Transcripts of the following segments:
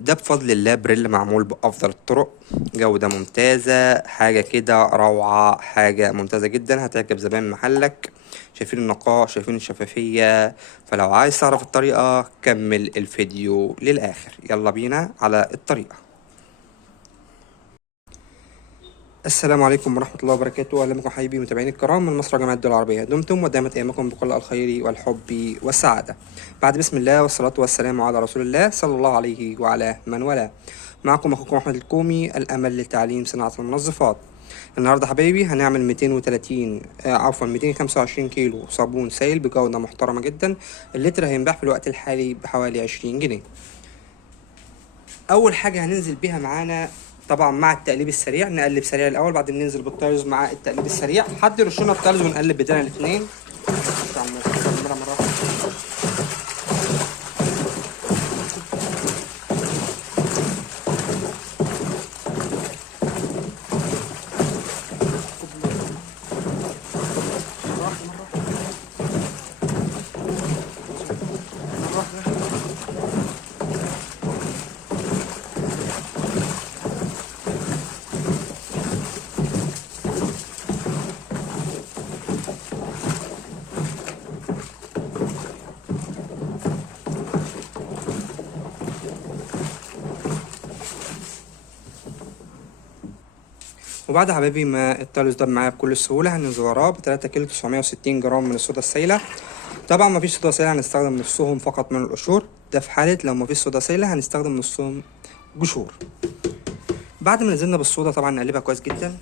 ده بفضل الله بريل معمول بأفضل الطرق، جودة ممتازة، حاجة كده روعة، حاجة ممتازة جدا هتعجب زبائن محلك. شايفين النقاء، شايفين الشفافية. فلو عايز تعرف الطريقة كمل الفيديو للآخر، يلا بينا على الطريقة. السلام عليكم ورحمة الله وبركاته، أهلا بكم حبايبي متابعين الكرام من مصر جامعة الدول العربية. دمتم ودامت أيامكم بكل الخير والحب والسعادة. بعد بسم الله والصلاة والسلام على رسول الله صلى الله عليه وعلى من والاه. معكم أخوكم أحمد الكومي، الأمل لتعليم صناعة المنظفات. النهاردة حبايبي هنعمل 230 عفوا 225 كيلو صابون سائل بجودة محترمة جدا. اللتر هينباع في الوقت الحالي بحوالي 20 جنيه. اول حاجه هننزل بيها معانا، طبعا مع التقليب السريع نقلب سريع الاول، بعدين ننزل بالتايلز مع التقليب السريع. حد يرشنا التايلز ونقلب بدنا الاثنين. وبعد حبايبي ما التايلز ده معايا بكل سهوله هننزل وراه ب 3 كيلو 960 جرام من الصودا السائله. طبعا ما فيش صودا سائله هنستخدم نصهم فقط من القشور، ده في حاله لو ما فيش صودا سائله هنستخدم نصهم قشور. بعد ما نزلنا بالصودا طبعا نقلبها كويس جدا.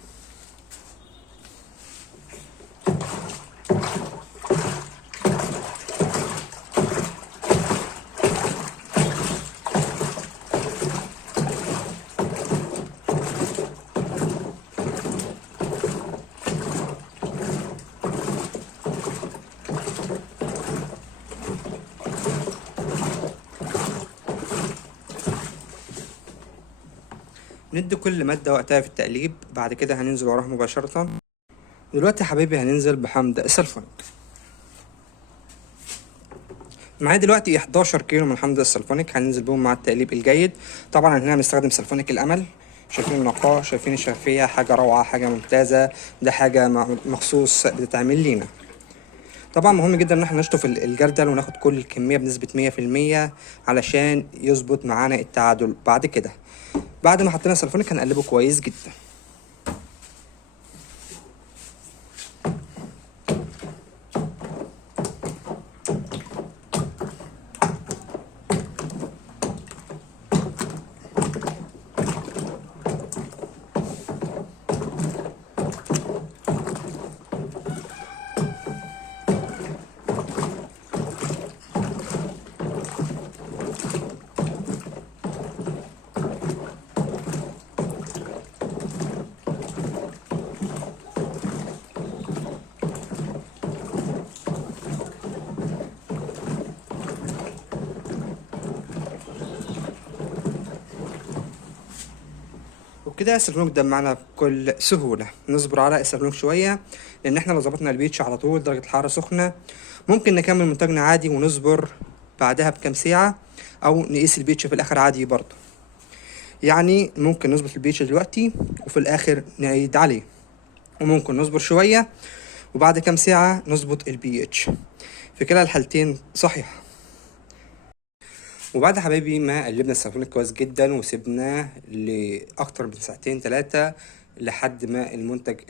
ندي كل ماده وقتها في التقليب، بعد كده هننزل وراها مباشره. دلوقتي يا حبايبي هننزل بحمض السلفونيك. معايا دلوقتي 11 كيلو من حمض السلفونيك هننزل بهم مع التقليب الجيد. طبعا هنا هنستخدم سلفونيك الامل. شايفين النقاء، شايفين الشفافية، حاجة روعة، حاجة ممتازة. ده حاجة مخصوص بتتعمل لينا. طبعا مهم جدا ان احنا نشطف الجردل وناخد كل الكمية بنسبة 100% علشان يظبط معانا التعادل. بعد كده بعد ما حطينا السلفونيك هنقلبه كويس جدا. وبكده السلفونيك ده معانا بكل سهولة. نصبر على السلفونيك شوية، لأن احنا لو ظبطنا البيتش على طول درجة الحرارة سخنة ممكن نكمل منتجنا عادي ونصبر بعدها بكام ساعة، أو نقيس البيتش في الآخر عادي برضه. يعني ممكن نظبط البيتش دلوقتي وفي الآخر نعيد عليه، وممكن نصبر شوية وبعد كام ساعة نظبط البي اتش. في كلا الحالتين صحيح. وبعد حبايبي ما قلبنا السلفونيك كويس جدا وسبناه لأكتر من ساعتين 3 لحد ما المنتج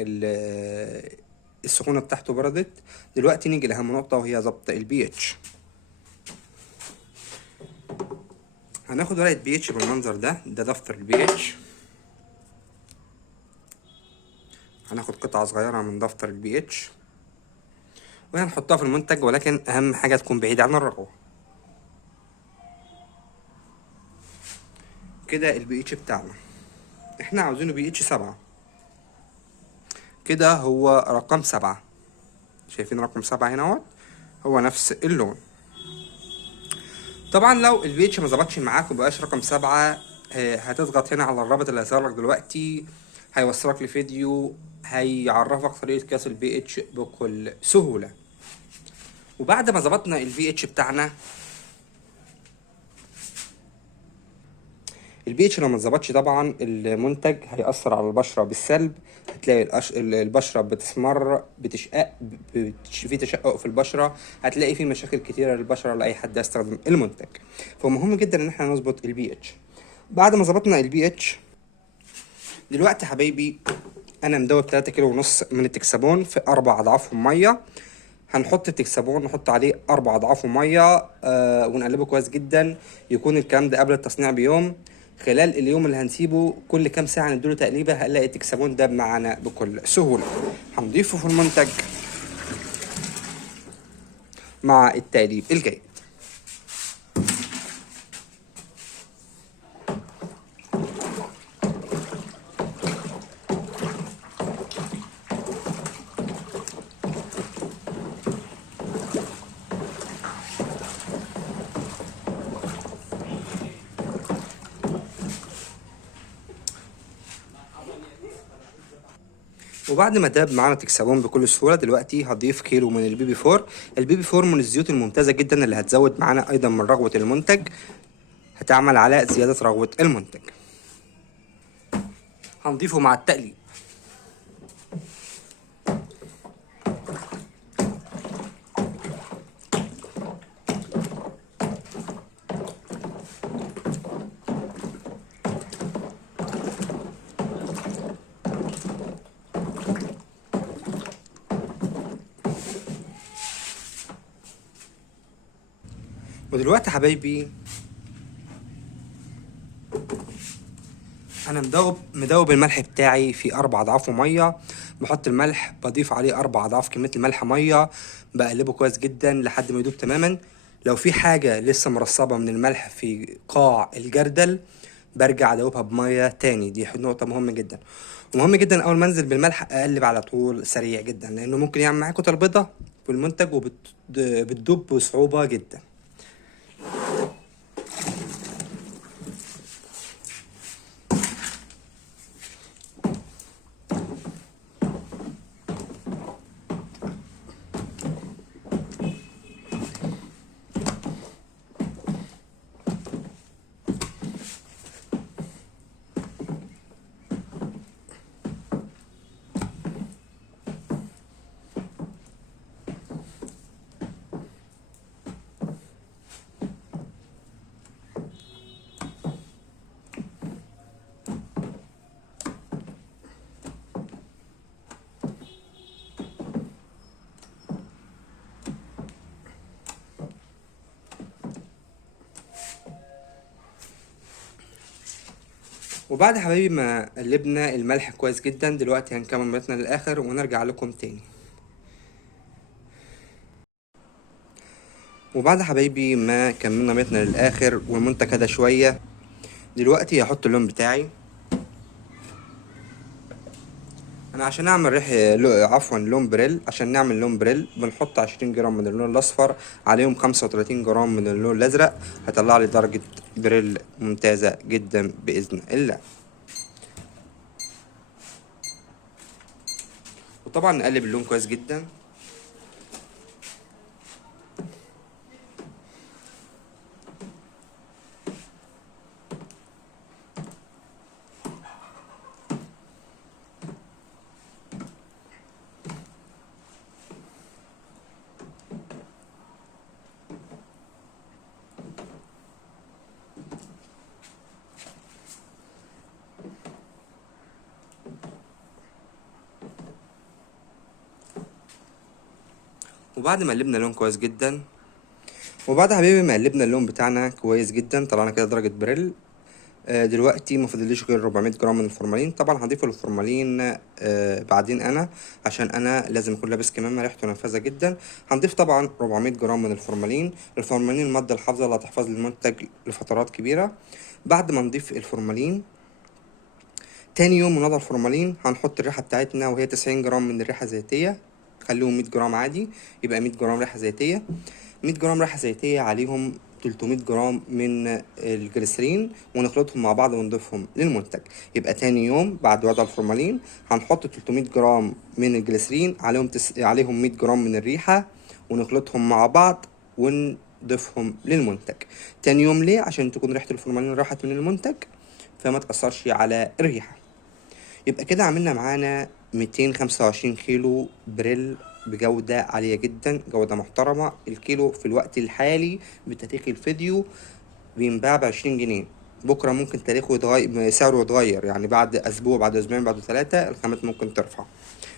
السخونة بتاعته بردت. دلوقتي نيجي لأهم نقطة وهي ضبط البي اتش. هناخد ورقة بي اتش بالمنظر ده دفتر البي اتش. هناخد قطعة صغيرة من دفتر البي اتش وهنحطها في المنتج، ولكن أهم حاجة تكون بعيدة عن الرغوة. كده البي اتش بتاعنا احنا عاوزينه بي اتش 7. كده هو رقم 7. شايفين رقم 7 هنا اهوت، هو نفس اللون. طبعا لو البي اتش ما ظبطش معاك ومبقاش رقم 7، هتضغط هنا على الرابط اللي هيظهر لك دلوقتي، هيوصلك لفيديو هيعرفك طريقة قياس البي اتش بكل سهولة. وبعد ما ظبطنا البي اتش بتاعنا البي اتش لو ما اتظبطش طبعا المنتج هيأثر على البشرة بالسلب. هتلاقي البشرة بتسمر، بتشقق، في تشقق في البشرة، هتلاقي في مشاكل كتيرة للبشرة لأي حد يستخدم المنتج. فمهم جدا ان احنا نظبط البي اتش. بعد ما ظبطنا البي اتش، دلوقتي حبايبي انا مدوب 3 كيلو ونص من التكسبون في 4 اضعافهم ميه. هنحط التكسبون، نحط عليه 4 اضعافه ميه، ونقلبه كويس جدا. يكون الكلام ده قبل التصنيع بيوم. خلال اليوم اللي هنسيبه كل كام ساعه نديله تقليبه، هنلاقي التكسبون ده معانا بكل سهوله. هنضيفه في المنتج مع التقليب الجيد. وبعد ما داب معانا تكسبون بكل سهوله، دلوقتي هضيف كيلو من البيبي فور. البيبي فور من الزيوت الممتازه جدا اللي هتزود معانا ايضا من رغوه المنتج، هتعمل على زياده رغوه المنتج. هنضيفه مع التقليب. ودلوقتي حبايبي انا مدوب الملح بتاعي في 4 اضعافه ميه. بحط الملح، بضيف عليه 4 اضعاف كميه الملح ميه، بقلبه كويس جدا لحد ما يدوب تماما. لو في حاجه لسه مرصبه من الملح في قاع الجردل، برجع ادوبها بميه تاني. دي نقطه مهمه جدا. ومهم جدا اول ما انزل بالملح اقلب على طول سريع جدا، لانه ممكن يعمل معاك كتل بيضه في المنتج وبتدوب بصعوبه جدا. وبعد حبايبي ما قلبنا الملح كويس جدا، دلوقتي هنكمل ميتنا للاخر ونرجع لكم تاني. وبعد حبايبي ما كملنا ميتنا للاخر والمنتج هدا شويه، دلوقتي هحط اللون بتاعي. انا عشان اعمل عفوا لون بريل، عشان نعمل لون بريل بنحط 20 جرام من اللون الاصفر عليهم 35 جرام من اللون الازرق، هيطلع لي درجه بريل ممتازه جدا باذن الله. وطبعا نقلب اللون كويس جدا. وبعد ما قلبنا اللون كويس جدا، وبعد حبيبي ما قلبنا اللون بتاعنا كويس جدا، طلعنا كده درجة بريل. دلوقتي ما فاضليش غير 400 جرام من الفورمالين. طبعا هضيف الفورمالين بعدين انا، عشان انا لازم اكون لابس كمامه ريحته نفاذه جدا. هنضيف طبعا 400 جرام من الفورمالين. الفورمالين الماده الحافظه اللي هتحفظ لي المنتج لفترات كبيره. بعد ما نضيف الفورمالين، تاني يوم من وضع الفورمالين هنحط الريحه بتاعتنا، وهي 90 جرام من الريحه الزيتيه. خليهم 100 جرام عادي، يبقى 100 جرام ريحه زيتيه. 100 جرام ريحه زيتيه عليهم 300 جرام من الجليسرين، ونخلطهم مع بعض ونضيفهم للمنتج. يبقى تاني يوم بعد وضع الفورمالين هنحط 300 جرام من الجليسرين عليهم 100 جرام من الريحه، ونخلطهم مع بعض ونضيفهم للمنتج. تاني يوم ليه؟ عشان تكون ريحه الفورمالين راحت من المنتج. فما تأثرش على الريحة. يبقى كده عملنا معانا 225 كيلو بريل بجودة عالية جدا، جودة محترمة. الكيلو في الوقت الحالي بتاريخ الفيديو بينباع ب20 جنيه. بكرة ممكن تاريخه يتغير، سعره يتغير، يعني بعد أسبوع، بعد أسبوعين، بعد 3 الخامات ممكن ترفع.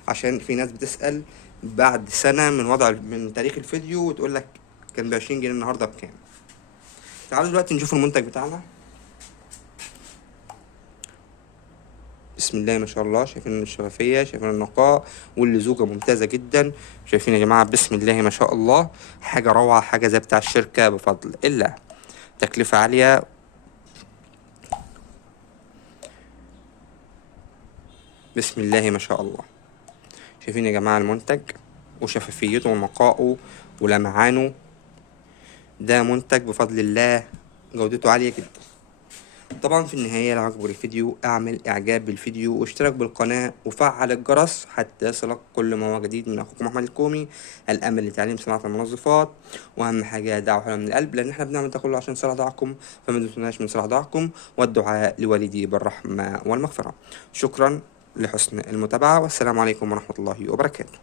عشان في ناس بتسأل بعد سنة من تاريخ الفيديو وتقول لك كان ب20 جنيه النهاردة بكام. تعالوا دلوقتي نشوف المنتج بتاعنا. بسم الله ما شاء الله، شايفين الشفافية، شايفين النقاء واللزوجة ممتازة جدا. شايفين يا جماعة بسم الله ما شاء الله، حاجة روعة، حاجة زي بتاع الشركة بفضل الله. تكلفة عالية. بسم الله ما شاء الله، شايفين يا جماعة المنتج وشفافيته ونقائه ولمعانه. ده منتج بفضل الله جودته عالية جدا. طبعا في النهاية لو عجبك الفيديو اعمل اعجاب بالفيديو واشترك بالقناة وفعل الجرس حتى يصلك كل ما هو جديد من اخوكم احمد الكومي، الامل لتعليم صناعة المنظفات. واهم حاجة دعوة حلوة من القلب، لان احنا بنعمل ده كله عشان صلاح دعكم، فما تنسوناش من صلاح دعكم والدعاء لوالدي بالرحمة والمغفرة. شكرا لحسن المتابعة، والسلام عليكم ورحمة الله وبركاته.